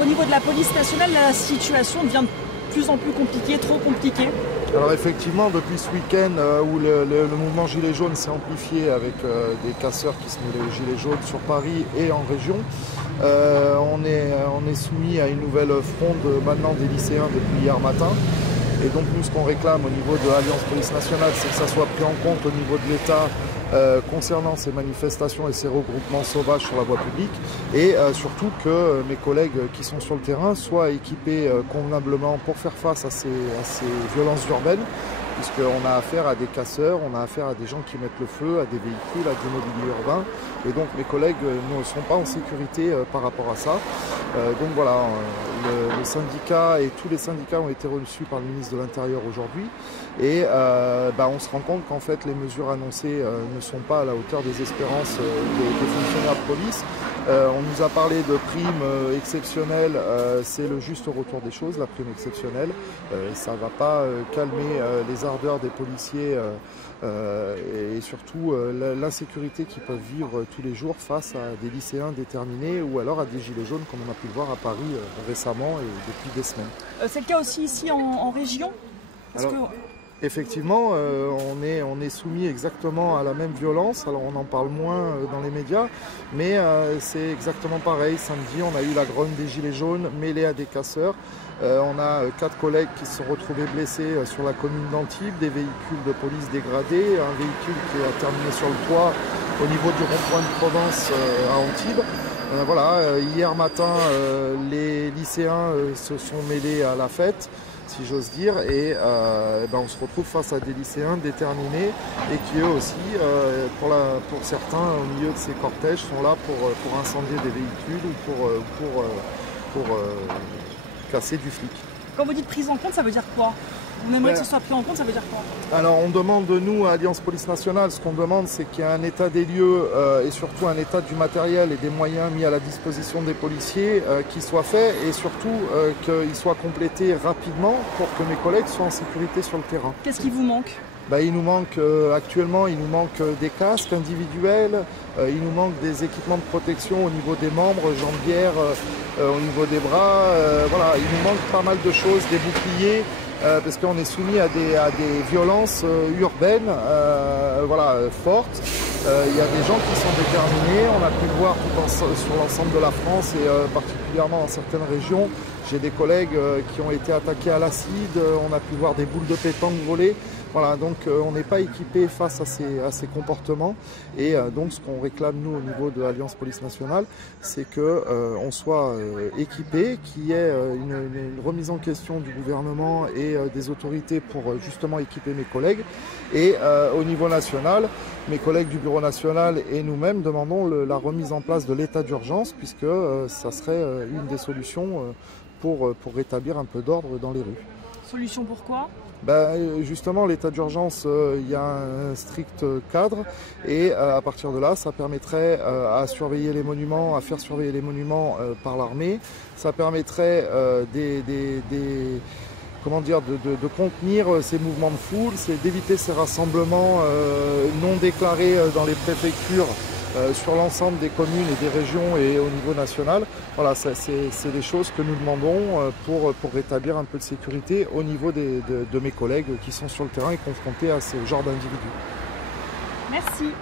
Alors au niveau de la police nationale, la situation devient de plus en plus compliquée, trop compliquée. Alors effectivement, depuis ce week-end où le mouvement Gilets jaunes s'est amplifié avec des casseurs qui se mêlent aux Gilets jaunes sur Paris et en région, on est soumis à une nouvelle fronde maintenant des lycéens depuis hier matin. Et donc nous, ce qu'on réclame au niveau de l'Alliance Police Nationale, c'est que ça soit pris en compte au niveau de l'État concernant ces manifestations et ces regroupements sauvages sur la voie publique, et surtout que mes collègues qui sont sur le terrain soient équipés convenablement pour faire face à ces violences urbaines, puisqu'on a affaire à des casseurs, on a affaire à des gens qui mettent le feu, à des véhicules, à du mobilier urbain, et donc mes collègues ne sont pas en sécurité par rapport à ça. Donc voilà, le syndicat et tous les syndicats ont été reçus par le ministre de l'Intérieur aujourd'hui, et on se rend compte qu'en fait les mesures annoncées ne sont pas à la hauteur des espérances des fonctionnaires de police. On nous a parlé de primes exceptionnelles, c'est le juste retour des choses, la prime exceptionnelle. Ça ne va pas calmer les ardeurs des policiers et surtout l'insécurité qu'ils peuvent vivre tous les jours face à des lycéens déterminés ou alors à des gilets jaunes comme on a pu le voir à Paris récemment et depuis des semaines. C'est le cas aussi ici en région Effectivement, on est soumis exactement à la même violence. Alors on en parle moins dans les médias, mais c'est exactement pareil. Samedi, on a eu la grogne des gilets jaunes mêlée à des casseurs. On a 4 collègues qui se sont retrouvés blessés sur la commune d'Antibes, des véhicules de police dégradés, un véhicule qui a terminé sur le toit au niveau du rond-point de Provence à Antibes. Hier matin, les lycéens se sont mêlés à la fête, si j'ose dire, et on se retrouve face à des lycéens déterminés et qui eux aussi, pour certains, au milieu de ces cortèges, sont là pour incendier des véhicules ou pour casser du flic. Quand vous dites prise en compte, ça veut dire quoi? On aimerait que ce soit pris en compte, ça veut dire quoi? Alors on demande de nous, à Alliance Police Nationale, ce qu'on demande c'est qu'il y ait un état des lieux et surtout un état du matériel et des moyens mis à la disposition des policiers qui soit fait, et surtout qu'il soit complété rapidement pour que mes collègues soient en sécurité sur le terrain. Qu'est-ce qui vous manque? Il nous manque actuellement, il nous manque des casques individuels, il nous manque des équipements de protection au niveau des membres, jambières, au niveau des bras, il nous manque pas mal de choses, des boucliers, parce qu'on est soumis à des violences urbaines fortes. Il y a des gens qui sont déterminés, on a pu le voir sur l'ensemble de la France et particulièrement dans certaines régions. J'ai des collègues qui ont été attaqués à l'acide, on a pu voir des boules de pétanque voler. Voilà, donc on n'est pas équipé face à ces comportements, et donc ce qu'on réclame nous au niveau de l'Alliance Police Nationale, c'est qu'on soit équipé, qu'il y ait une remise en question du gouvernement et des autorités pour justement équiper mes collègues, et au niveau national, mes collègues du Bureau national et nous-mêmes demandons la remise en place de l'état d'urgence, puisque ça serait une des solutions pour rétablir un peu d'ordre dans les rues. Solution pourquoi? Justement, l'état d'urgence, il y a un strict cadre, et à partir de là, ça permettrait à surveiller les monuments, à faire surveiller les monuments par l'armée. Ça permettrait de contenir ces mouvements de foule, c'est d'éviter ces rassemblements non déclarés dans les préfectures sur l'ensemble des communes et des régions et au niveau national. Voilà, c'est des choses que nous demandons pour rétablir un peu de sécurité au niveau de mes collègues qui sont sur le terrain et confrontés à ce genre d'individus. Merci.